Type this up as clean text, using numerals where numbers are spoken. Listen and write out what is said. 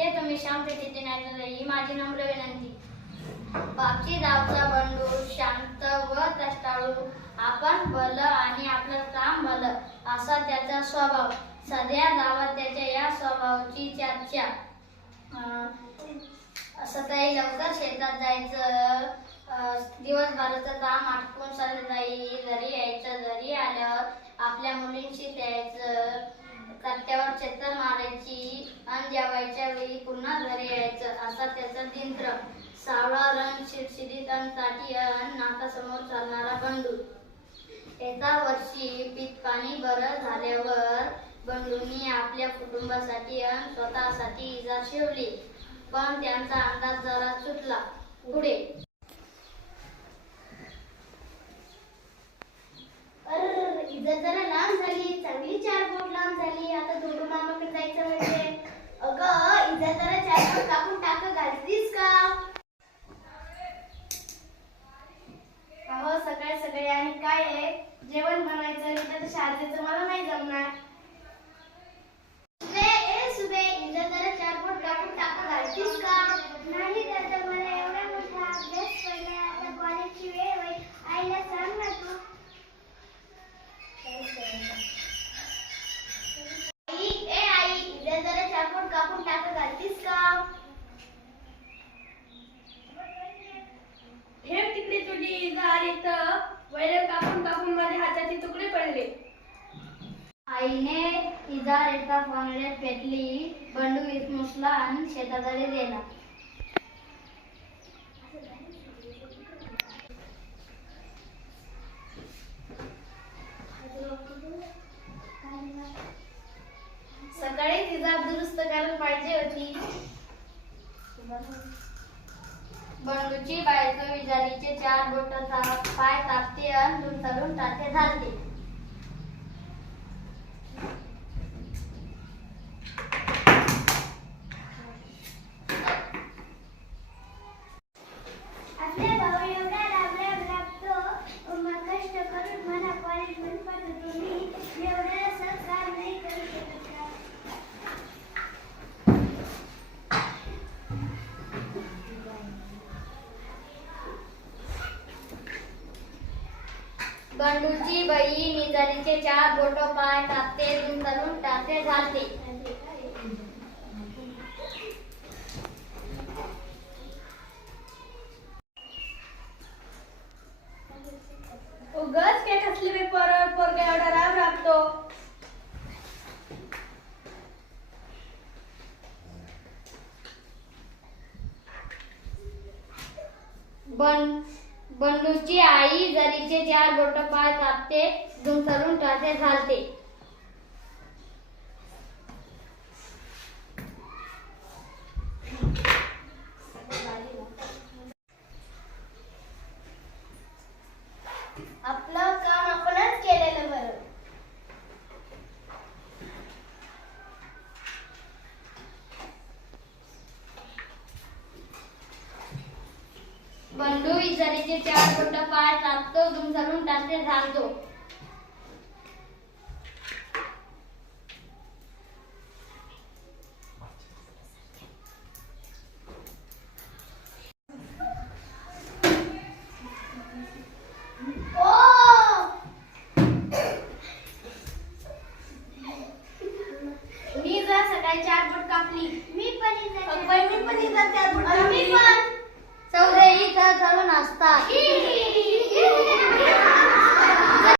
ते तुम्ही शांततेने ऐकलं ही माझी नम्र विनंती. बापची गावचा बंडू शांत व कष्टाळू, आपण भलं आणि आपलं काम भलं असा त्याचा स्वभाव. सध्या गावात त्याच्या या स्वभावाची चर्चा. सकाळी लवकर शेतात जायचं, दिवसभराचं काम आटपून संध्याकाळी घरी यायचं, घरी आल्यावर आपल्या मुलींशी खेळायचं, कट्ट्यावर चक्कर मारायची आणि जेवायच्या वेळी पुन्हा घरी यायचं असा त्याचा दिनक्रम. सावळा रंग, शिरशिरीत आणि काठी आणि नाकासमोर चालणारा बंडू. एका वर्षी पीक पाणी बरं झाल्यावर बंडूंनी आपल्या कुटुंबासाठी आणि स्वतःसाठी इजा शिवली, पण त्यांचा अंदाज जरा चुकला. पुढे इजा जरा लांब झाली, चांगली 4 बोट लांब झाली. आता दोडू मामाकडे जायचं म्हणजे अगं इजा जरा 4 बोट कापून टाक घालतीस का? अहो सकाळी सकाळी आणि काय आहे, जेवण बनवायचं आणि त्याचं शाळेचं मला नाही जमणार. सुबे इजा जरा 4 बोट कापून टाक घालतीस का? नाही दादा, मला एवढा मोठा अभ्यास पडलाय, आता कॉलेजची वेळ होईल. आईला सांग ना तू. आई, इजा जरा 4 बोट कापून टाक घालतीस का? हे तिकडे तुझी इजा आली तर वैर कापून कापून माझ्या हाताचे तुकडे पडले. आईने इजा एका पांगड्यात पेटली. बंडू इसमुसला आणि शेताकडे गेला. सकाळी तिचा दुरुस्त करायला पाहिजे होती. बंडूची बायको विजारीचे 4 बोट पाय कापते आणि दुसरून टाके घालते. आपल्या भाऊ एवढा राबराब लागतो, मग कष्ट करून मला कॉलेजमध्ये पाठवतो. मी एवढ्या सहकार नाही करू शकत का? बंडूची बहीण विजारीचे 4 बोट पाय कापते, दुसरून टाके घालते. उगाच काय कसली बे पोरगा एवढा राब राबतो. बंडूची आई जरीचे 4 बोट पाय कापते, दुसरून टाके घालते. आपलं काम आपणच केलेलं बरं. बंडू विजारीचे 4 बोट पाय कापतो, दुसरून टाके घालतो. मी जर सकाळी 4 बोट कापली. मी पण इजा 4 बोट मी पण चौघेही चढून असतात.